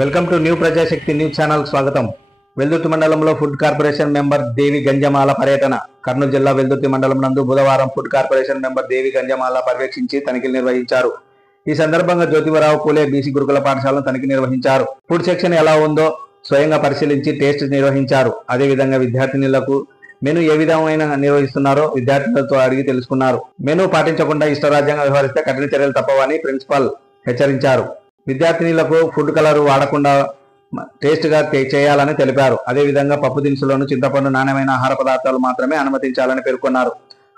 Welcome to new Prajasakti news channel స్వాగతం. వెల్దుర్తి మండలంలో food corporation member Devi Ganjamala పర్యటన. కర్నూలు జిల్లా వెల్దుర్తి మండలం నందు బుధవారం food corporation member Devi Ganjamala పర్యవేక్షించి తనిఖీలు నిర్వహించారు. ఈ సందర్భంగా జ్యోతిరావు పూలే బీసీ గురుకుల పాఠశాలను తనిఖీ నిర్వహించారు. ఫుడ్ సెక్షన్ ఎలా ఉందో స్వయంగా పరిశీలించి టేస్ట్ నిర్వహించారు. అదేవిధంగా విద్యార్థినులకు మెను ఏ విధమైన నిర్వహిస్తున్నారో విద్యార్థులతో అడిగి తెలుసుకున్నారు. మెను పాటించకుండా ఇష్టరాజ్యంగా వ్యవహరిస్తే కఠిన చర్యలు తప్పవని ప్రిన్సిపల్ హెచ్చరించారు. విద్యార్థినులకు ఫుడ్ కలర్ వాడకుండా టేస్ట్ గా చేయాలని తెలిపారు. అదేవిధంగా పప్పు దినుసులను చింతపండు నాణ్యమైన ఆహార పదార్థాలు మాత్రమే అనుమతించాలని పేర్కొన్నారు.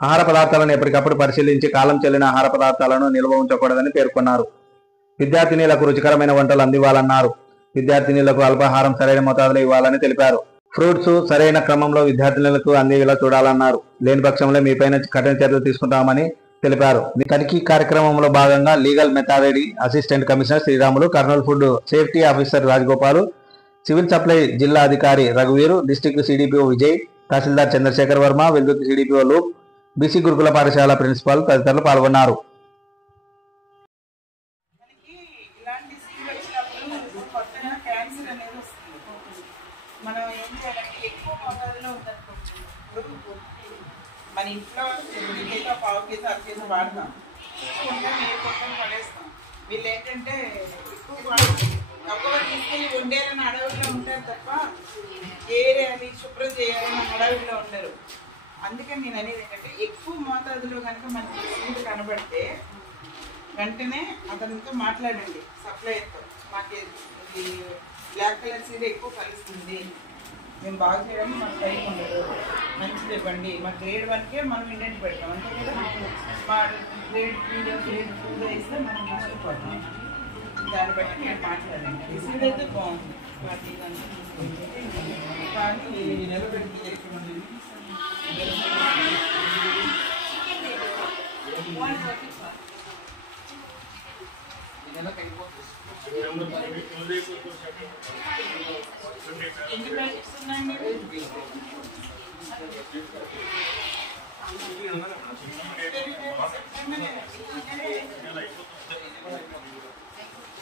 ఆహార పదార్థాలను ఎప్పటికప్పుడు పరిశీలించి కాలం చెల్లిన ఆహార పదార్థాలను నిల్వ ఉంచకూడదని పేర్కొన్నారు. విద్యార్థినులకు రుచికరమైన వంటలు అందివ్వాలన్నారు. విద్యార్థినులకు అల్పాహారం సరైన మోతాదులో ఇవ్వాలని తెలిపారు. ఫ్రూట్స్ సరైన క్రమంలో విద్యార్థినులకు అందేలా చూడాలన్నారు. లేని పక్షంలో మీపైన కఠిన చర్యలు తీసుకుంటామని తెలిపారు. తనిఖీ కార్యక్రమంలో భాగంగా legal metrology assistant commissioner Sriramulu, Kurnool food safety officer Rajagopal, civil supply జిల్లా అధికారి రఘువీరు, district CDPO Vijay, tahsildar Chandrasekhar Varma, Veldurthi CDPO లూప్, బీసీ గురుకుల పాఠశాల ప్రిన్సిపాల్ తదితరులు పాల్గొన్నారు. మన ఇంట్లో కేజీ పావు కేజీ అర కేజీ వాడతాం, కొంచెం పడేస్తాం. వీళ్ళు ఏంటంటే ఎక్కువ తక్కువ తీసుకెళ్ళి వండేయాలని అడవిలో ఉంటారు తప్ప ఏరేయాలి శుభ్రం చేయాలని అడవిలో ఉండరు. అందుకని నేను అనేది ఏంటంటే ఎక్కువ మోతాదులో కనుక మనకి సీడ్ కనబడితే వెంటనే అతనితో మాట్లాడండి. సప్లైతో మాకు ఇది బ్లాక్ కలర్ సీడ్ ఎక్కువ కలుస్తుంది, మేము బాగా చేయడానికి మాకు టైం ఉండదు, మంచిది ఇవ్వండి. మా గ్రేడ్ 1కే మనం ఇండెంట్ పెడతాం, అంతే కదా. మా గ్రేడ్ 3 గ్రేడ్ 2 ఇస్తే మనం నష్టపోతాం. దాన్ని బట్టి నేను మాట్లాడండి. రిసీవ్ అయితే బాగుంది కానీ నిలబెట్టి ఎన్ని ప్యాకెట్స్ ఉన్నాయండి?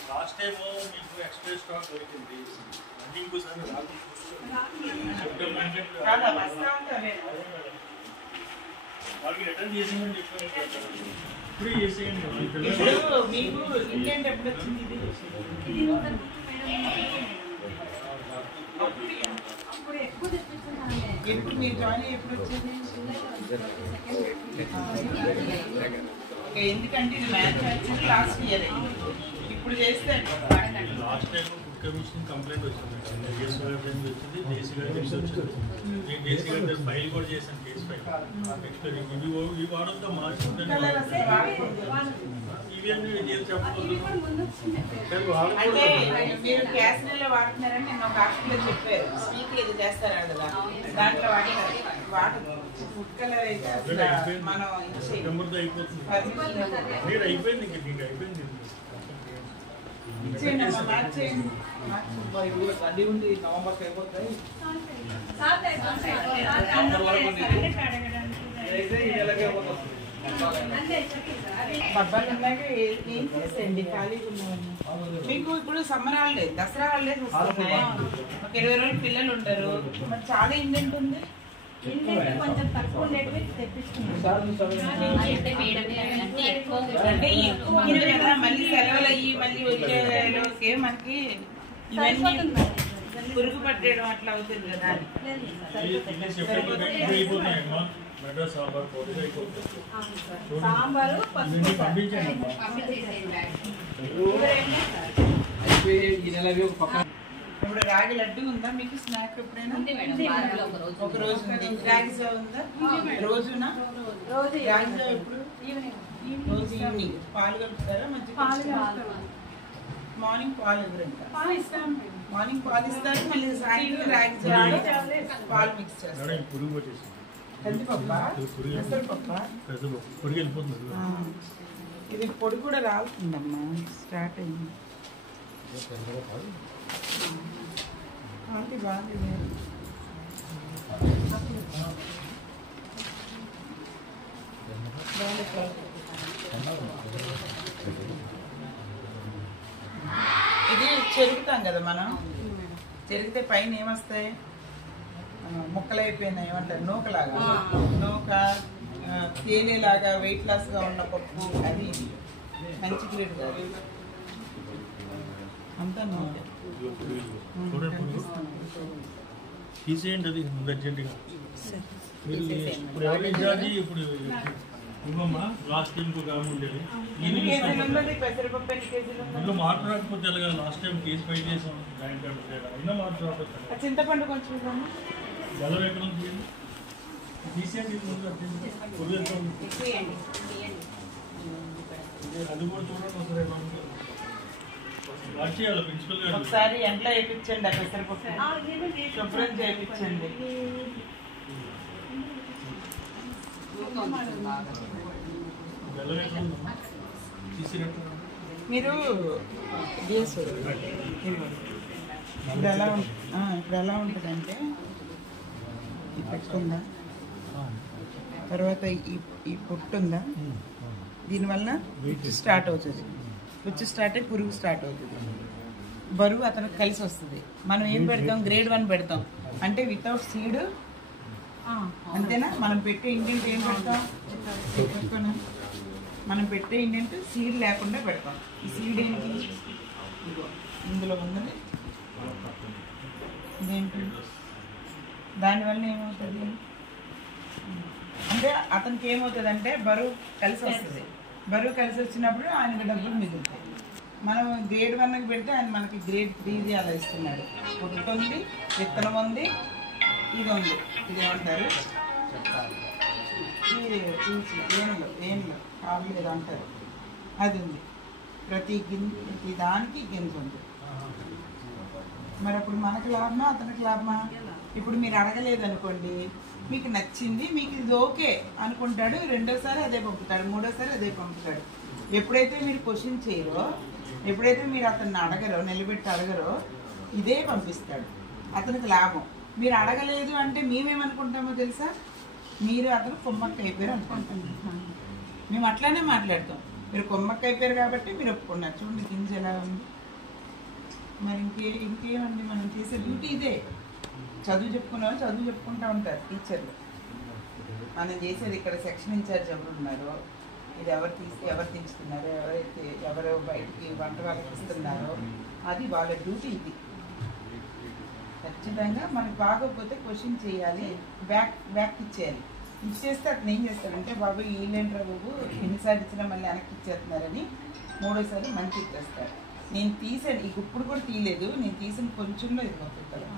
లాస్ట్ టైం మీకు ఎక్స్ప్రెస్ స్టాక్ దొరికింది, ఇంకోసారి వాళ్ళకి రిటర్న్ చేసేమని చెప్పారు. ఇప్పుడు చేసేయండి. మీకు ఇంకేంటి ఎప్పుడు వచ్చింది? ఎప్పుడు మీరు జాయిన్ ఎప్పుడు వచ్చింది? ఎందుకంటే ఇది మ్యానుఫ్యాక్చరింగ్ లాస్ట్ ఇయర్ ఇప్పుడు చేస్తే last time food commission complaint వచ్చింది, కేసు వచ్చింది, జేసీ గారి కేసు వచ్చింది. నేను జేసీ గారి ఫైల్ కూడా చేశాను, కేసు ఫైల్. నెక్స్ట్ ఈ వారంతో మార్చి ఇవి అన్ని చెప్పకూడదు. అంటే మీరు క్యాసినల్లో వాడుతున్నారని నేను ఒక హాస్పిటల్లో చెప్పారు. స్వీట్లు ఇది చేస్తారు కదా, దాంట్లో వాడదు. ఫుడ్ కలర్ అయితే మనం నెంబర్తో అయిపోతుంది. మీరు అయిపోయింది, ఇంక మీకు అయిపోయింది. అది ఉంది నవంబర్కి అయిపోతాయి. ఏం చేసేయండి ఖాళీగా ఉన్నామని. మీకు ఇప్పుడు సమ్మర్ హాలిడే, దసరా హాలిడేస్ వస్తున్నాయి. ఒక 20 రోజులు పిల్లలు ఉంటారు, మరి చాలా ఇండెంట్ ఉంది. కొంచెం తక్కువ ఉండేటివి తెప్పించుకున్నాం. అంటే ఎక్కువ ఉంది కదా, మళ్ళీ సెలవులు అయ్యి మళ్ళీ వచ్చేలోకే మనకి ఇవన్నీ పురుగు పట్టేయడం అట్లా అవుతుంది కదా. సాంబారు ఇప్పుడు రాగి లడ్డు ఉందా మీకు? స్నాక్ ఎప్పుడైనా? ఒక రోజు ఉంది. రాగి జావ ఉందా? రోజునా? రాగి జావ ఎప్పుడు? రోజు ఈవినింగ్ పాలు కలుపుతారా? మార్నింగ్ పాలు ఎవరంటారు? మార్నింగ్ పాలు ఇస్తారు, మళ్ళీ సాయంత్రం రాగి జావ పాలు మిక్స్ చేస్తారు. కందిపప్పా? పెసరపప్పా? ఇది పొడి కూడా రాలుతుందమ్మా, స్టార్ట్ అయింది. బాగుంది. ఇది చెరుగుతాం కదా మనం, చెరిగితే పైన ఏమొస్తాయి? ముక్కలు అయిపోయినాయి ఏమంటారు, నూకలాగా. నూక తేలేలాగా వెయిట్ లాస్గా ఉన్న పప్పు అది ఇది మంచి గ్రేడ్ కాదు, అంతా నూక. తీసేయండి అది అర్జెంటుగా. ఇప్పుడు ఎవరు ఇచ్చారు? ఇప్పుడు ఇవ్వమ్మా. లాస్ట్ టైం ఇంకొక ఆమె ఉండేది. ఎన్ని కేజీలు ఉన్నది పెసరపప్పు? ఎన్ని కేజీలు ఉన్నది? ఇందులో మార్పు రాకపోతే ఎలాగా? లాస్ట్ టైం కేసు ఫైల్ చేసాం బ్యాంక్ కార్డు అయినా మార్పు రాకపోతే ఆ చింతపండు కొంచెం ఇవ్వమ్మా. బెల్లం ఎక్కడ ఉంది? తీసేయండి. అది కూడా చూడండి ఒకసారి. వాచ్ చేయాలి ప్రిన్సిపల్ గారు. ఒకసారి ఎంట్లో వేయించండి, ఆ పెసరపప్పు శుభ్రం చేయించండి. బెల్లం ఎక్కడ ఉందమ్మా? తీసినట్టు మీరు ఇప్పుడు ఎలా ఉంటుందంటే ఈ పెట్టుందా, తర్వాత ఈ పొట్టు ఉందా, దీనివల్ల పుచ్చు స్టార్ట్ అవుతుంది. పుచ్చు స్టార్ట్ అయ్యి పురుగు స్టార్ట్ అవుతుంది. బరువు అతనికి కలిసి వస్తుంది. మనం ఏం పెడతాం? గ్రేడ్ 1 పెడతాం అంటే వితౌట్ సీడ్, అంతేనా? మనం పెట్టే ఇండియన్ ఏం పెడతాం? మనం పెట్టే ఇండియన్ సీడ్ లేకుండా పెడతాం. ఈ సీడ్ ఏంటి? ఇదిగో ఇందులో ఉన్నది ఇదేంటి? దానివల్ల ఏమవుతుంది అంటే అతనికి ఏమవుతుంది అంటే బరువు కలిసి వస్తుంది. బరువు కలిసి వచ్చినప్పుడు ఆయనకి డబ్బులు మిగులుతాయి. మనం గ్రేడ్ 1కి పెడితే ఆయన మనకి గ్రేడ్ 3 అలా ఇస్తున్నాడు. పొట్టు ఉంది, విత్తనం ఉంది, ఇది ఉంది. ఇది ఏమంటారు? ఏనులో కాదు ఏదో అంటారు, అది ఉంది. ప్రతి దానికి గింజ ఉంది. మరి అప్పుడు మనకి లాభమా అతనికి లాభమా? ఇప్పుడు మీరు అడగలేదు అనుకోండి, మీకు నచ్చింది, మీకు ఇది ఓకే అనుకుంటాడు, రెండోసారి అదే పంపుతాడు, మూడోసారి అదే పంపుతాడు. ఎప్పుడైతే మీరు క్వశ్చన్ చేయరో, ఎప్పుడైతే మీరు అతన్ని అడగరో, నిలబెట్టి అడగరో, ఇదే పంపిస్తాడు. అతనికి లాభం. మీరు అడగలేదు అంటే మేమేమనుకుంటామో తెలుసా? మీరు అతను కొమ్మక్క అయిపోయారు అనుకుంటాం. మేము అట్లానే మాట్లాడతాం. మీరు కొమ్మక్క అయిపోయారు కాబట్టి మీరు ఒప్పుకున్నారు. చూడండి గింజ ఎలా ఉంది. మరి ఇంకేమండి మనం చేసే డ్యూటీ ఇదే. చదువు చెప్పుకునే వాళ్ళు చదువు చెప్పుకుంటూ ఉంటారు టీచర్లు. మనం చేసేది ఇక్కడ సెక్షన్ ఇన్ఛార్జ్ ఎవరు ఉన్నారో, ఇది ఎవరు తీస్తున్నారు, ఎవరు బయటికి వంట వాళ్ళకి ఇస్తున్నారో, అది వాళ్ళ డ్యూటీ. ఇది ఖచ్చితంగా మనకు బాగోకపోతే క్వశ్చన్ చేయాలి, బ్యాక్ ఇచ్చేయాలి. ఇచ్చేస్తే అతను ఏం చేస్తాడంటే, బాబు వీళ్ళేంట్రా బాబు ఎన్నిసార్లు ఇచ్చినా మళ్ళీ వెనక్కి ఇచ్చేస్తున్నారని మూడోసారి మంచి ఇచ్చేస్తాడు. నేను తీసాను, ఇక ఇప్పుడు కూడా తీయలేదు, నేను తీసిన కొంచెంలో ఇది పంపిస్తాను.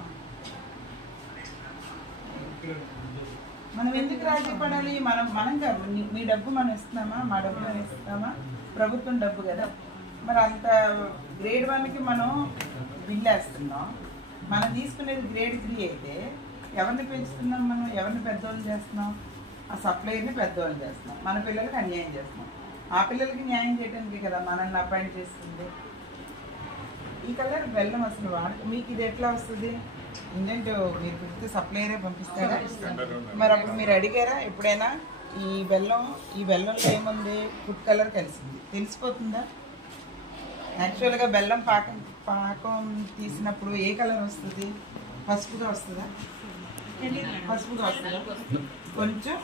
మనం ఎందుకు రాజీ పడాలి? మనం కాదు, మీ డబ్బు మనం ఇస్తున్నామా, మా డబ్బు మనం ఇస్తున్నామా? ప్రభుత్వం డబ్బు కదా. మరి అంత గ్రేడ్ 1కి మనం బిల్లు వేస్తున్నాం. మనం తీసుకునేది గ్రేడ్ 3 అయితే ఎవరిని పెంచుతున్నాం? మనం ఎవరిని పెద్దవాళ్ళు చేస్తున్నాం? ఆ సప్లైని పెద్దవాళ్ళు చేస్తున్నాం. మన పిల్లలకి అన్యాయం చేస్తున్నాం. ఆ పిల్లలకి న్యాయం చేయడానికి కదా మనల్ని అపాయింట్ చేస్తుంది. ఈ కలర్ బెల్లం అసలు మీకు ఇది ఎట్లా వస్తుంది? ఏంటంటే మీరు పెడితే సప్లైయరే పంపిస్తారా? మరి అప్పుడు మీరు అడిగారా ఎప్పుడైనా? ఈ బెల్లంలో ఏముంది? ఫుడ్ కలర్ కలిసింది, తెలిసిపోతుందా? యాక్చువల్గా బెల్లం పాకం తీసినప్పుడు ఏ కలర్ వస్తుంది? పసుపుగా వస్తుందా? పసుపుగా వస్తుందా? కొంచెం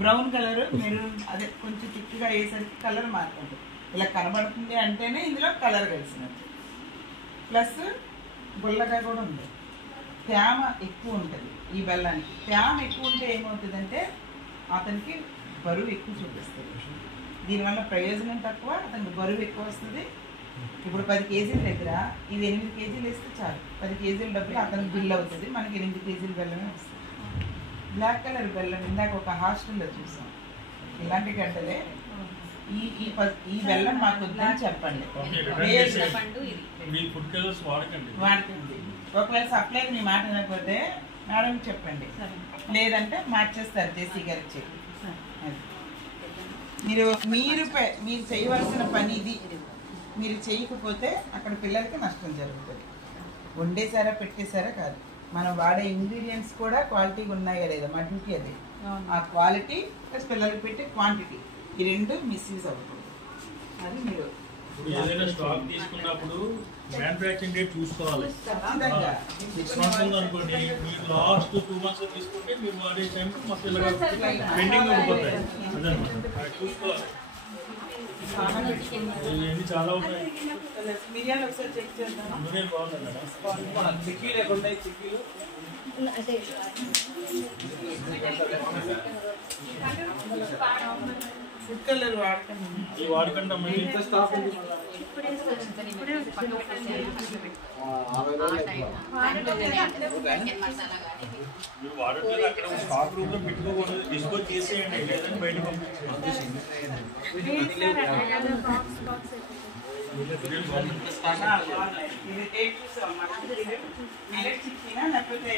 బ్రౌన్ కలర్, మెరూన్, అదే కొంచెం తిక్కుగా వేసరికి కలర్ మారుతుంది. ఇలా కనబడుతుంది అంటేనే ఇందులో కలర్ కలిసినట్టు. ప్లస్ గుల్లగా కూడా ఉంది. తేమ ఎక్కువ ఉంటుంది ఈ బెల్లానికి. తేమ ఎక్కువ ఉంటే ఏమవుతుందంటే అతనికి బరువు ఎక్కువ చూపిస్తుంది. దీనివల్ల ప్రయోజనం తక్కువ, అతనికి బరువు ఎక్కువ వస్తుంది. ఇప్పుడు 10 కేజీల దగ్గర ఇది 8 కేజీలు వేస్తే చాలు. 10 కేజీల డబ్బులు అతనికి బిల్ అవుతుంది, మనకి 8 కేజీల బెల్లమే వస్తుంది. బ్లాక్ కలర్ బెల్లం ఇందాక ఒక హాస్టల్లో చూసాం. ఇలాంటి గడ్డలే ఈ బెల్లం మాకు వద్దని చెప్పండి, వాడుతుంది. ఒకవేళ సప్లైకి మీ మాట వినకపోతే మేడం చెప్పండి, లేదంటే మార్చేస్తారు జేసీ గారికి చెప్పి. మీరు చేయవలసిన పని ఇది. మీరు చేయకపోతే అక్కడ పిల్లలకి నష్టం జరుగుతుంది. వండేసారా పెట్టేశారా కాదు, మనం వాడే ఇంగ్రీడియంట్స్ కూడా క్వాలిటీగా ఉన్నాయా లేదా, మా డ్యూటీ అది. ఆ క్వాలిటీ ప్లస్ పిల్లలకి పెట్టే క్వాంటిటీ, ఈ రెండు మిస్యూజ్ అవ్వకూడదు. అది మీరు ఇప్పుడు ఏదైనా స్టాక్ తీసుకున్నప్పుడు మ్యానుఫ్యాక్చరింగ్ డేట్ చూసుకోవాలి. ఖచ్చితంగా 6 months ఉందనుకోండి, మీరు లాస్ట్ 2 months తీసుకుంటే మీరు వాడే టైం మొత్తం ఇలాగా పెండింగ్ ఉండిపోతాయి. అదనమాట చూసుకోవాలి. ఇవన్నీ చాలా ఉన్నాయి. మిరియాలు ఒకసారి చెక్ చేద్దాం. అందులో బాగుంది మేడం. చిక్కీలు ఎక్కడ ఉన్నాయి? చిక్కీలు ఫుడ్ కలర్ వాడకండి. ఈ వాడకండి మళ్ళీ ఇంత స్టాక్ ఉంది. మీరు వాడట్లేదు, అక్కడ స్టాక్ రూమ్ లో పెట్టుకోకూడదు, డిస్పోజ్ చేసేయండి, లేదని బయట పంపించండి. ఇది టేస్ట్ చూసామా? మిల్లెట్ చిక్కీనా లేకపోతే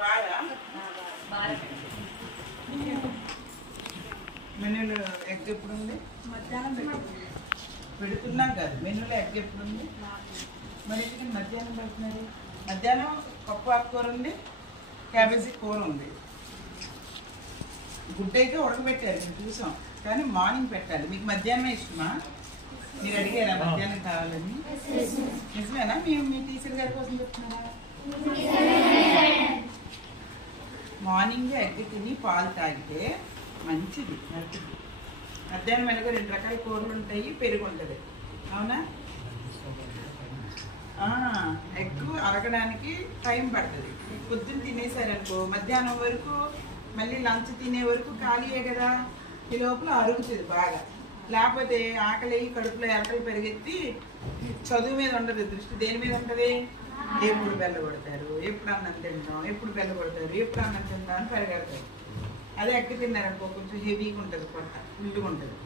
బాగా మెనూలో ఎగ్ ఎప్పుడు ఉంది? పెడుతున్నాం కాదు, మెనూలో ఎగ్ ఎప్పుడు ఉంది? మరి ఎందుకంటే మధ్యాహ్నం పెడుతున్నారు. మధ్యాహ్నం పప్పు ఆకుకూర ఉంది, క్యాబేజీ కూర ఉంది. గుడ్డ అయితే ఉడకబెట్టారు, మేము చూసాం. కానీ మార్నింగ్ పెట్టాలి. మీకు మధ్యాహ్నం ఇష్టమా? మీరు అడిగారా మధ్యాహ్నం కావాలని? నిజమేనా? మేము మీ టీచర్ గారి కోసం చెప్తున్నారా? మార్నింగ్ ఎగ్ తిని పాలు తాగితే మంచిది, నడుతుంది. మధ్యాహ్నం వెనక 2 రకాల కూరలు ఉంటాయి, పెరుగు ఉంటుంది. అవునా? ఎగ్ అరగడానికి టైం పడుతుంది. పొద్దున్న తినేసారనుకో, మధ్యాహ్నం వరకు మళ్ళీ లంచ్ తినే వరకు ఖాళీయే కదా, ఈ లోపల అరుగుతుంది బాగా. లేకపోతే ఆకలి కడుపులో ఎలకలు పెరిగెత్తి చదువు మీద ఉండదు దృష్టి. దేని మీద ఉంటుంది? ఎప్పుడు బెల్ల కొడతారు, ఎప్పుడు అన్నం తింటాం, ఎప్పుడు బెల్ల కొడతారు, ఎప్పుడు అన్నం తింటాం అని పెరగడతారు. అదే ఎక్క తిన్నారనుకో కొంచెం హెవీగా ఉంటుంది, పొట్ట ఫుల్గా ఉంటుంది.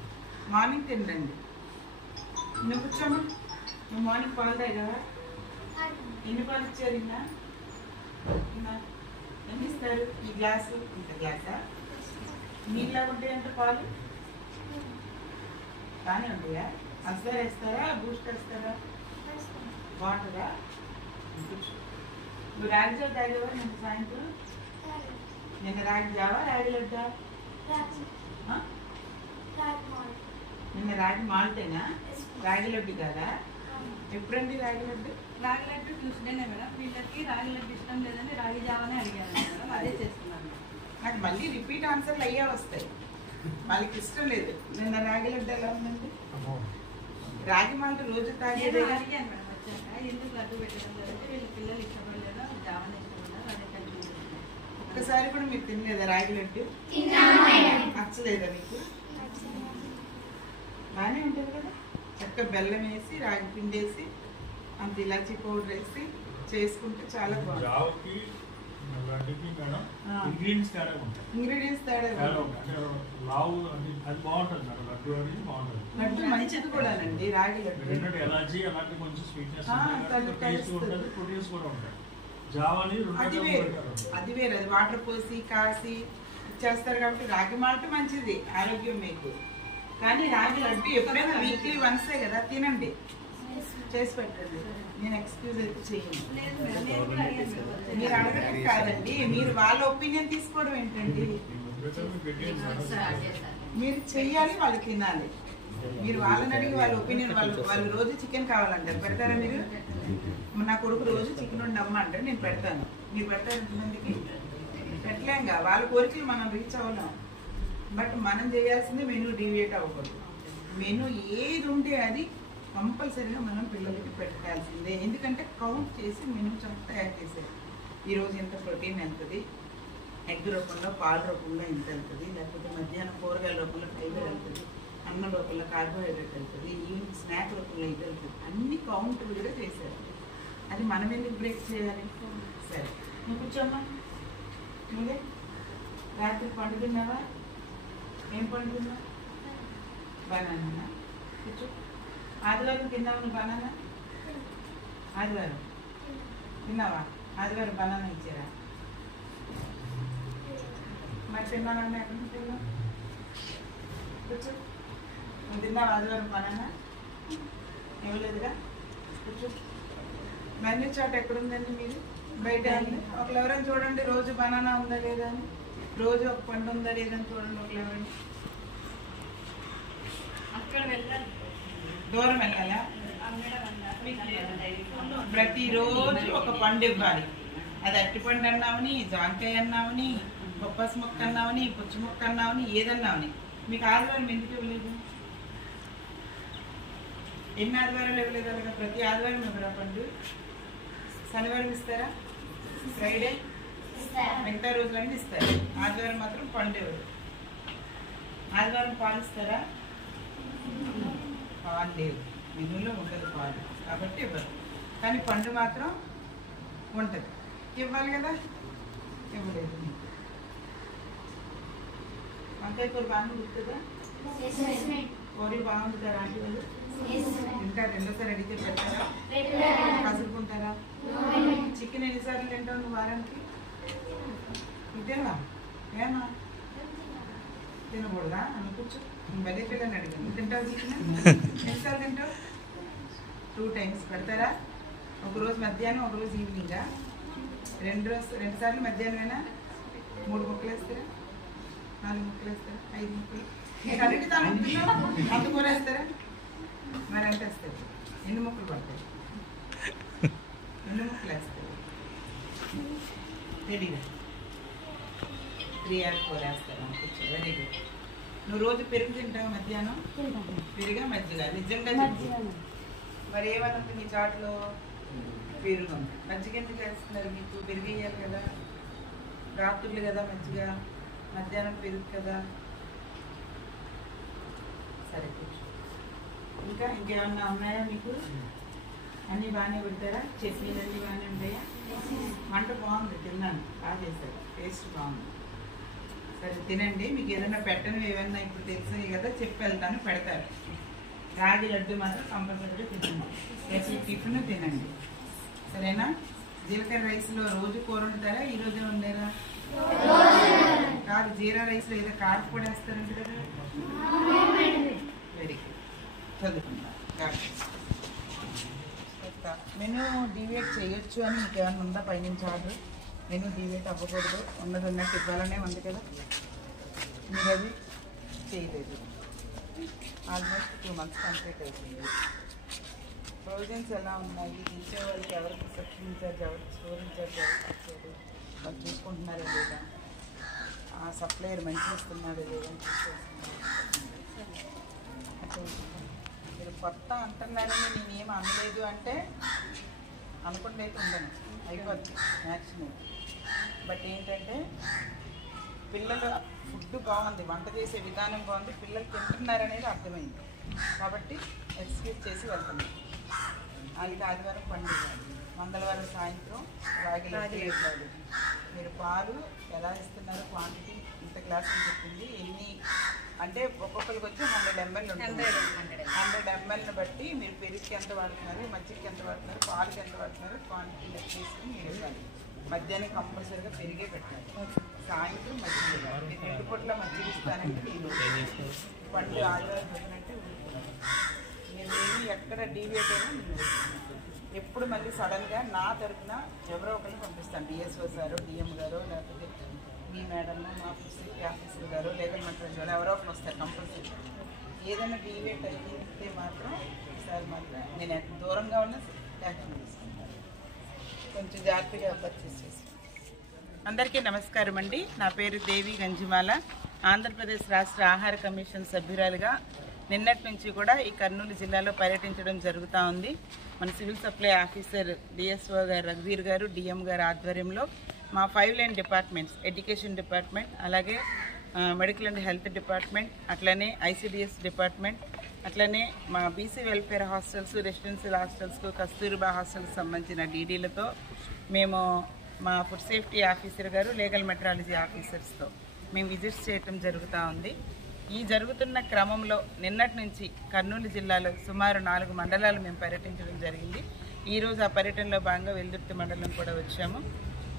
మార్నింగ్ తినండి. నువ్వు కూర్చోమ్మా. నువ్వు మార్నింగ్ పాలు తాగావా? ఎన్ని పాలు ఇచ్చారు? ఎన్ని ఇస్తారు? ఈ గ్లాసు ఇంత గ్లాసా? నీళ్ళ ఉంటాయి అంటే పాలు బాగానే ఉంటాయా? అస్సలు వేస్తారా, బూస్ట్ వేస్తారా, బాగుంటుందా? నువ్వు రాగి జావ తాగావా నిన్న సాయంత్రం? నిన్న రాగి జావా, రాగి లడ్డా? నిన్న రాగి మాల్టేనా? రాగి లడ్డు కాదా? ఎప్పుడండి రాగి లడ్డు? రాగి లడ్డు ట్యూస్డేనే మేడం. వీళ్ళకి రాగి లడ్డు ఇష్టం లేదని రాగి జావానే అడిగాను మేడం, అదే చేస్తున్నాను. నాకు మళ్ళీ రిపీట్ ఆన్సర్లు అయ్యే వస్తాయి. వాళ్ళకి ఇష్టం లేదు. నిన్న రాగి లడ్డు ఎలా ఉందండి? రాగి మాల్ట్ రోజు తాగేదే. అడిగాను మేడం వచ్చాక, ఎందుకు లడ్డు పెట్టడం లేదంటే వీళ్ళ పిల్లలు ఇష్టపడలేదా, జావానే ఇష్టపడ్డారు, అదే కంటిన్యూ చేస్తున్నాను. ఒక్కసారి కూడా మీరు తినలేదా రాగి లడ్డు? నచ్చలేదా మీకు? బాగానే ఉంటుంది కదా. చక్కగా బెల్లం వేసి, రాగి పిండి వేసి, అంత ఇలాచీ పౌడర్ వేసి చేసుకుంటే చాలా బాగుంటుంది. జావకి లడ్డుకి మేడం ఇంగ్రీడియంట్స్ తేడా ఉంటాయి. ఇంగ్రీడియంట్స్ తేడా అంటే లావు అది బాగుంటుంది మేడం. లడ్డు అనేది బాగుంటుంది. లడ్డు మంచిది కూడానండి రాగి లడ్డు. రెండంటే ఎలర్జీ అలాంటి కొంచెం స్వీట్నెస్ కలుస్తుంది. టేస్ట్ ఉంటుంది, ప్రోటీన్స్ కూడా ఉంటాయి. జావాని అది వేరు, అది వేరు. అది వాటర్ పోసి కాసి చేస్తారు కాబట్టి రాగి మాల్ట్ మంచిది, ఆరోగ్యం మీకు. కానీ రాగి లడ్డు ఎప్పుడైనా వీక్లీ వన్సే కదా, తినండి, చేసి పెట్టండి. నేను ఎక్స్క్యూజ్ అయితే చేయను. లేదు మేడం, నేను కూడా అడిగాను మేడం. మీరు అడగడం కాదండి, మీరు వాళ్ళ ఒపీనియన్ తీసుకోవడం ఏంటండి? మీరు చెయ్యాలి, వాళ్ళు తినాలి. మీరు వాళ్ళని అడిగి వాళ్ళ ఒపీనియన్, వాళ్ళు రోజు చికెన్ కావాలంటారు, పెడతారా మీరు? నా కొడుకు రోజు చికెన్ ఉండమ్మా అంటారు, నేను పెడతాను. మీరు పెడతారు ఎంతమందికి? పెట్టలేంగా. వాళ్ళ కోరికలు మనం రీచ్ అవ్వలేం. బట్ మనం చేయాల్సింది మెనూ డీవియేట్ అవ్వకూడదు. మెనూ ఏది ఉంటే అది కంపల్సరీగా మనం పిల్లలకి పెట్టాల్సిందే. ఎందుకంటే కౌంట్ చేసి మెనూ తయారు చేసేది. ఈరోజు ఎంత ప్రోటీన్ వెళ్తుంది, ఎగ్ రూపంలో, పాల రూపంలో ఇంత వెళ్తుంది, లేకపోతే మధ్యాహ్నం కూరగాయల రూపంలో ఫైబర్ వెళ్తుంది, అన్నం రూపంలో కార్బోహైడ్రేట్ వెళ్తుంది, ఈవినింగ్ స్నాక్ రూపంలో ఇది వెళ్తుంది. అన్ని కౌంటబుల్గా చేశారు. అది మనం ఎందుకు బ్రేక్ చేయాలి? సరే, నువ్వు కూర్చోమ్మా. నువ్వే రాత్రి పండు తిన్నావా? ఏం పండు తిన్నావు? బనానా. కూర్చో. ఆదివారం తిన్నావు నువ్వు బనానా? ఆదివారం తిన్నావా? ఆదివారం బనానా ఇచ్చారా? మరి తిన్నానన్నా ఎక్కడ నుంచి తిన్నావు? కూర్చో. నువ్వు తిన్నావా ఆదివారం బనానా? ఇవ్వలేదుగా. కూర్చో. మెన్యూ చాట్ ఎక్కడుందండి? మీరు బయట ఉంది. ఒకళ్ళు ఎవరైనా చూడండి, రోజు బనానా ఉందా లేదా అని, రోజు ఒక పండు ఉందా లేదని చూడండి ఒకళ్ళు ఎవరైనా. అక్కడ వెళ్ళాలి. దూరం వెళ్ళాలా? ప్రతిరోజు ఒక పండు ఇవ్వాలి. అది అరటిపండు అన్నామని, జాంకాయ అన్నామని, బొప్పాసి మొక్క అన్నామని, పుచ్చి మొక్క అన్నామని, ఏదన్నామని. మీకు ఆదివారం ఎందుకు ఇవ్వలేదు? ఎన్ని ఆదివారాలు ఇవ్వలేదు? అలాగా ప్రతి ఆదివారం ఇవ్వరా పండు? శనివారం ఇస్తారా? ఫ్రైడే మిగతా రోజులన్నీ ఇస్తారు. ఆదివారం మాత్రం పండు ఇవ్వరు. ఆదివారం పాలు ఇస్తారా? పాలు లేదు, మెనూలో ఉండదు పాలు, కాబట్టి ఇవ్వరు. కానీ పండు మాత్రం ఉంటుంది. ఇవ్వాలి కదా, ఇవ్వలేదు. వంకాయ కూర బాగా గుర్తుందా? కూర బాగుంటుందా? ఆంటీ వాళ్ళు ఇంకా రెండోసారి అడిగితే పెడతారా? కసురుకుంటారా? చికెన్ ఎన్నిసార్లు తింటావు నువ్వు వారానికి? ఇదేనా? ఏమా తినకూడదా? అనుకోవచ్చు. మళ్ళీ పిల్లని అడిగాను, తింటావు చికెన్? ఎన్నిసార్లు తింటావు? 2 times పెడతారా? ఒకరోజు మధ్యాహ్నం, ఒకరోజు ఈవినింగా? రెండు సార్లు మధ్యాహ్నమేనా? 3 ముక్కలు వేస్తారా? 4 ముక్కలు వేస్తారా? 5 ముక్కలు? నేను అడుగుతాను, అంత కూర వేస్తారా? మరి ఎంత వేస్తారు? ఎన్ని ముక్కలు పడతాయి? ఎన్ని ముక్కలు వేస్తారు? తెలీదా? 3 or 4 వేస్తారు అనుకోవచ్చు. Very good. నువ్వు రోజు పెరుగు తింటావు మధ్యాహ్నం? పెరుగా మజ్జిగ? నిజంగా చెప్పు. మరి ఏమన్నా మీ చాట్లో పెరుగు ఉంది. మజ్జిగ ఎందుకు వేస్తున్నారు మీకు? పెరుగు వేయాలి కదా, రాత్రులు కదా మజ్జిగ, మధ్యాహ్నం పెరుగు కదా. సరే కూర్చో. ఇంకా ఇంకేమన్నా ఉన్నాయా మీకు? అన్నీ బాగానే పెడతారా? చట్నీలు అన్నీ బాగానే ఉంటాయా? వంట బాగుంది, తిన్నాను, బాగా చేశారు, టేస్ట్ బాగుంది. సరే తినండి. మీకు ఏదైనా పెట్టను ఏమన్నా ఇప్పుడు తెలిసినాయి కదా, చెప్పి వెళ్తాను, పెడతారు. రాగి లడ్డు మాత్రం కంపల్సరీగా తినండి. ప్రతి టిఫిన్ తినండి, సరేనా? జీలకర్ర రైస్లో రోజు కూర వండుతారా? ఈరోజే వండారా? కాదు, జీరా రైస్లో ఏదో కారం కూడా వేస్తారంట కదా. వెరీ గుడ్, చదువుకుంటా. మెనూ డీవియేట్ చేయొచ్చు అని మీకు ఏమైనా ఉందా పైనుంచి ఆర్డర్? మెనూ డీవియేట్ అవ్వకూడదు, ఉన్నది ఉన్నట్టు ఇవ్వాలనే ఉంది కదా, మీరు అది చేయలేదు. ఆల్మోస్ట్ 2 months కంప్లీట్ అవుతుంది. ప్రొవిజన్స్ ఎలా ఉన్నాయి? ఇచ్చే వాళ్ళకి ఎవరికి సెక్షన్ ఇన్ఛార్జ్, ఎవరికి స్టోర్ ఇన్ఛార్జ్, ఎవరికి ఇచ్చారు, వాళ్ళు చూసుకుంటున్నారా లేదా, ఆ సప్లయర్ మంచిగా ఇస్తున్నారా లేదా అని మీరు కొత్త అంటున్నారని నేనేం అనలేదు అంటే అనుకుంటే అయితే ఉండను, అయిపోద్ది మ్యాక్సిమం. బట్ ఏంటంటే పిల్లలు ఫుడ్ బాగుంది, వంట చేసే విధానం బాగుంది, పిల్లలు తింటున్నారనేది అర్థమైంది, కాబట్టి ఎక్స్క్యూజ్ చేసి వెళ్తున్నాం. వాళ్ళకి ఆదివారం పండుగ, మంగళవారం సాయంత్రం రాగి లడ్డు ఇవ్వాలి. మీరు పాలు ఎలా ఇస్తున్నారు? క్వాంటిటీ ఇంత గ్లాసులు చెప్పింది, ఎన్ని అంటే ఒక్కొక్కరికి వచ్చి 100 ml ఉంటుంది. 100 mlని బట్టి మీరు పెరుగుకి ఎంత వాడుతున్నారు, మజ్జిగకి ఎంత వాడుతున్నారు, పాలకి ఎంత వాడుతున్నారు, క్వాంటిటీ లెక్క తీసుకుని మీరు ఇవ్వాలి. మధ్యాహ్నం కంపల్సరీగా పెరిగే పెట్టాలి, సాయంత్రం మజ్జిగ ఇవ్వాలి. మీరు 2 పూట్ల మజ్జిగ ఇస్తానంటే నేను పండు ఆదివారం పెట్టినట్టే మీరు ఎక్కడ డీవియేట్ అయినా నేను ఎప్పుడు మళ్ళీ సడన్గా నా తరఫున ఎవరో ఒకరిని పంపిస్తాను. డిఎస్ఓ సారో, డిఎం గారో, లేకపోతే మీ మేడం, మా సేఫ్టీ ఆఫీసర్ గారు, లీగల్ మెటీరియల్ గారు, ఎవరో ఒకరు వస్తారు కంపల్సరీ. ఏదైనా డీవియేట్ అయితే మాత్రం ఈసారి మాత్రం నేను ఎంత దూరంగా ఉన్నా యాక్షన్ తీసుకుంటాను. కొంచెం జాగ్రత్తగా పర్చేస్ చేసి. అందరికీ నమస్కారం అండి. నా పేరు దేవి గంజిమాల. ఆంధ్రప్రదేశ్ రాష్ట్ర ఆహార కమిషన్ సభ్యురాలుగా నిన్నటి నుంచి కూడా ఈ కర్నూలు జిల్లాలో పర్యటించడం జరుగుతూ ఉంది. మన సివిల్ సప్లై ఆఫీసర్ డిఎస్ఓ గారు రఘువీర్ గారు, డిఎం గారు ఆధ్వర్యంలో మా 5 లైన్ డిపార్ట్మెంట్స్, ఎడ్యుకేషన్ డిపార్ట్మెంట్, అలాగే మెడికల్ అండ్ హెల్త్ డిపార్ట్మెంట్, అట్లనే ఐసిడిఎస్ డిపార్ట్మెంట్, అట్లనే మా బీసీ వెల్ఫేర్ హాస్టల్స్, రెసిడెన్షియల్ హాస్టల్స్కు, కస్తూరిబా హాస్టల్స్ సంబంధించిన డీడీలతో మేము మా ఫుడ్ సేఫ్టీ ఆఫీసర్ గారు, లీగల్ మెట్రాలజీ ఆఫీసర్స్తో మేము విజిట్స్ చేయటం జరుగుతూ ఉంది. ఈ జరుగుతున్న క్రమంలో నిన్నటి నుంచి కర్నూలు జిల్లాలో సుమారు 4 మండలాలు మేము పర్యటించడం జరిగింది. ఈరోజు ఆ పర్యటనలో భాగంగా వెల్దుర్తి మండలం కూడా వచ్చాము.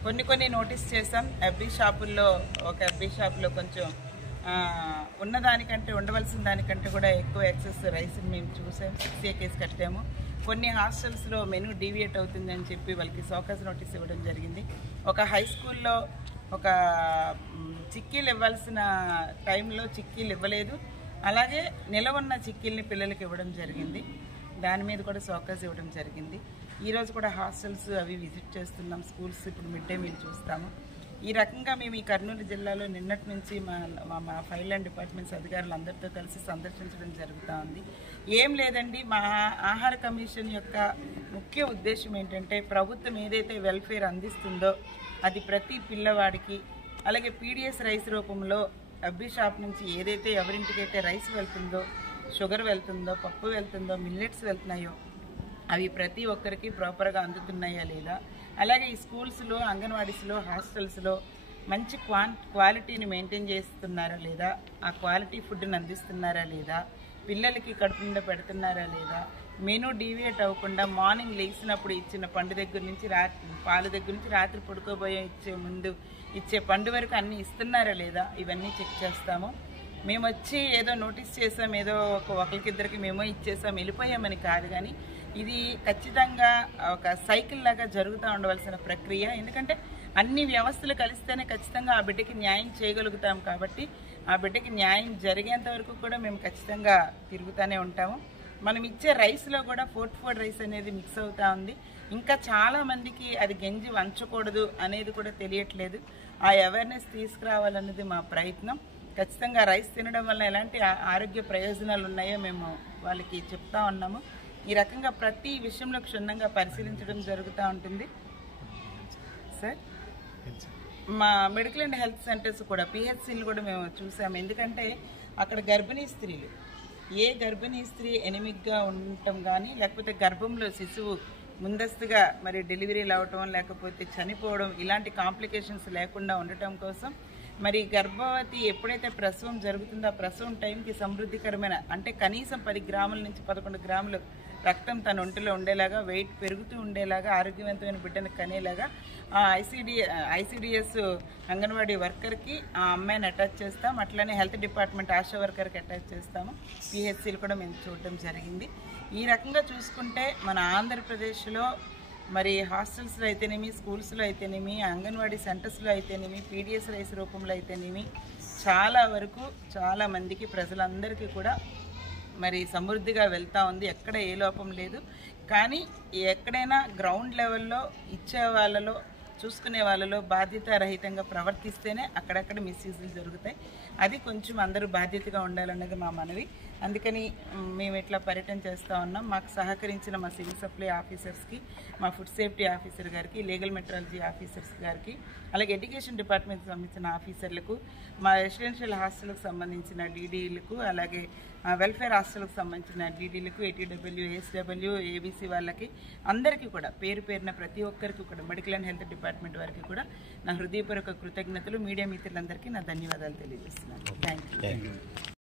కొన్ని నోటీస్ చేసాం. ఎఫ్బీ షాపుల్లో, ఒక ఎఫ్బీ షాపులో కొంచెం ఉన్నదానికంటే, ఉండవలసిన దానికంటే కూడా ఎక్కువ ఎక్సెస్ రైస్ని మేము చూసాం. 6A కేసు కట్టాము. కొన్ని హాస్టల్స్లో మెనూ డీవియేట్ అవుతుందని చెప్పి వాళ్ళకి సోకాజ్ నోటీస్ ఇవ్వడం జరిగింది. ఒక హై స్కూల్లో ఒక చిక్కీలు ఇవ్వాల్సిన టైంలో చిక్కీలు ఇవ్వలేదు. అలాగే నిలవన్న చిక్కీల్ని పిల్లలకి ఇవ్వడం జరిగింది. దాని మీద కూడా ఫోకస్ ఇవ్వడం జరిగింది. ఈరోజు కూడా హాస్టల్స్ అవి విజిట్ చేస్తున్నాం, స్కూల్స్ ఇప్పుడు మిడ్ డే మీల్ చూస్తాము. ఈ రకంగా మేము ఈ కర్నూలు జిల్లాలో నిన్నటి నుంచి మా ఫైల్ అండ్ డిపార్ట్మెంట్స్ అధికారులందరితో కలిసి సందర్శించడం జరుగుతూ ఉంది. ఏం లేదండి, మా ఆహార కమిషన్ యొక్క ముఖ్య ఉద్దేశం ఏంటంటే ప్రభుత్వం ఏదైతే వెల్ఫేర్ అందిస్తుందో అది ప్రతి పిల్లవాడికి, అలాగే పీడిఎస్ రైస్ రూపంలో అబ్బీ షాప్ నుంచి ఏదైతే ఎవరింటికైతే రైస్ వెళ్తుందో, షుగర్ వెళ్తుందో, పప్పు వెళ్తుందో, మిల్లెట్స్ వెళ్తున్నాయో అవి ప్రతి ఒక్కరికి ప్రాపర్గా అందుతున్నాయా లేదా, అలాగే ఈ స్కూల్స్లో, అంగన్వాడీస్లో, హాస్టల్స్లో మంచి క్వాలిటీని మెయింటైన్ చేస్తున్నారా లేదా, ఆ క్వాలిటీ ఫుడ్ని అందిస్తున్నారా లేదా, పిల్లలకి కడుపు నిండా పెడుతున్నారా లేదా, మెనూ డీవియేట్ అవ్వకుండా మార్నింగ్ లేచినప్పుడు ఇచ్చిన పండు దగ్గర నుంచి పాలు దగ్గర నుంచి రాత్రి పడుకోబోయే ముందు ఇచ్చే పండు వరకు అన్నీ ఇస్తున్నారా లేదా, ఇవన్నీ చెక్ చేస్తాము. మేము వచ్చి ఏదో నోటీస్ చేసాం, ఏదో ఒకరికిద్దరికి మేమో ఇచ్చేసాం వెళ్ళిపోయామని కాదు, కానీ ఇది ఖచ్చితంగా ఒక సైకిల్ లాగా జరుగుతూ ఉండవలసిన ప్రక్రియ. ఎందుకంటే అన్ని వ్యవస్థలు కలిస్తేనే ఖచ్చితంగా ఆ బిడ్డకి న్యాయం చేయగలుగుతాం. కాబట్టి ఆ బిడ్డకి న్యాయం జరిగేంత వరకు కూడా మేము ఖచ్చితంగా తిరుగుతూనే ఉంటాము. మనం ఇచ్చే రైస్లో కూడా ఫోర్టిఫైడ్ రైస్ అనేది మిక్స్ అవుతూ ఉంది. ఇంకా చాలామందికి అది గంజి వంచకూడదు అనేది కూడా తెలియట్లేదు. ఆ అవేర్నెస్ తీసుకురావాలన్నది మా ప్రయత్నం. ఖచ్చితంగా రైస్ తినడం వల్ల ఎలాంటి ఆరోగ్య ప్రయోజనాలు ఉన్నాయో మేము వాళ్ళకి చెప్తా ఉన్నాము. ఈ రకంగా ప్రతి విషయంలో క్షుణ్ణంగా పరిశీలించడం జరుగుతూ ఉంటుంది. సార్, మా మెడికల్ అండ్ హెల్త్ సెంటర్స్ కూడా, పిహెచ్సిలు కూడా మేము చూసాము. ఎందుకంటే అక్కడ గర్భిణీ స్త్రీలు, ఏ గర్భిణీ స్త్రీ ఎనిమిక్గా ఉండటం కానీ, లేకపోతే గర్భంలో శిశువు ముందస్తుగా మరి డెలివరీలు అవ్వటం, లేకపోతే చనిపోవడం, ఇలాంటి కాంప్లికేషన్స్ లేకుండా ఉండటం కోసం మరి గర్భవతి ఎప్పుడైతే ప్రసవం జరుగుతుందో ఆ ప్రసవం టైంకి సమృద్ధికరమైన, అంటే కనీసం 10 గ్రాముల నుంచి 11 గ్రాములు రక్తం తన ఒంటిలో ఉండేలాగా, వెయిట్ పెరుగుతూ ఉండేలాగా, ఆరోగ్యవంతమైన బిడ్డను కనేలాగా ఆ ఐసిడిఎస్ అంగన్వాడీ వర్కర్కి ఆ అమ్మాయిని అటాచ్ చేస్తాం. అట్లనే హెల్త్ డిపార్ట్మెంట్ ఆశా వర్కర్కి అటాచ్ చేస్తాము. పిహెచ్సిలు కూడా మేము చూడటం జరిగింది. ఈ రకంగా చూసుకుంటే మన ఆంధ్రప్రదేశ్లో మరి హాస్టల్స్లో అయితేనేమి, స్కూల్స్లో అయితేనేమి, అంగన్వాడీ సెంటర్స్లో అయితేనేమి, పీడిఎస్ రైస్ రూపంలో అయితేనేమి చాలా వరకు చాలామందికి ప్రజలందరికీ కూడా మరి సమృద్ధిగా వెళ్తూ ఉంది. ఎక్కడ ఏ లోపం లేదు. కానీ ఎక్కడైనా గ్రౌండ్ లెవెల్లో ఇచ్చే వాళ్ళలో, చూసుకునే వాళ్ళలో బాధ్యతారహితంగా ప్రవర్తిస్తేనే అక్కడక్కడ మిస్యూజులు జరుగుతాయి. అది కొంచెం అందరూ బాధ్యతగా ఉండాలన్నది మా మనవి. అందుకని మేము ఇట్లా పర్యటన చేస్తూ ఉన్నాం. మాకు సహకరించిన మా సివిల్ సప్లై ఆఫీసర్స్కి, మా ఫుడ్ సేఫ్టీ ఆఫీసర్ గారికి, లీగల్ మెట్రాలజీ ఆఫీసర్స్ గారికి, అలాగే ఎడ్యుకేషన్ డిపార్ట్మెంట్కి సంబంధించిన ఆఫీసర్లకు, మా రెసిడెన్షియల్ హాస్టల్కి సంబంధించిన డీడీలకు, అలాగే వెల్ఫేర్ హాస్టల్కి సంబంధించిన డీడీలకు, ఏటీడబ్ల్యూ, ఏఎస్డబ్ల్యూ, ఏబీసీ వాళ్ళకి అందరికీ కూడా పేరు పేరున ప్రతి ఒక్కరికి కూడా, మెడికల్ అండ్ హెల్త్ డిపార్ట్మెంట్ వారికి కూడా నా హృదయపూర్వక కృతజ్ఞతలు. మీడియా మిత్రులందరికీ నా ధన్యవాదాలు తెలియజేస్తున్నాను. Thank you.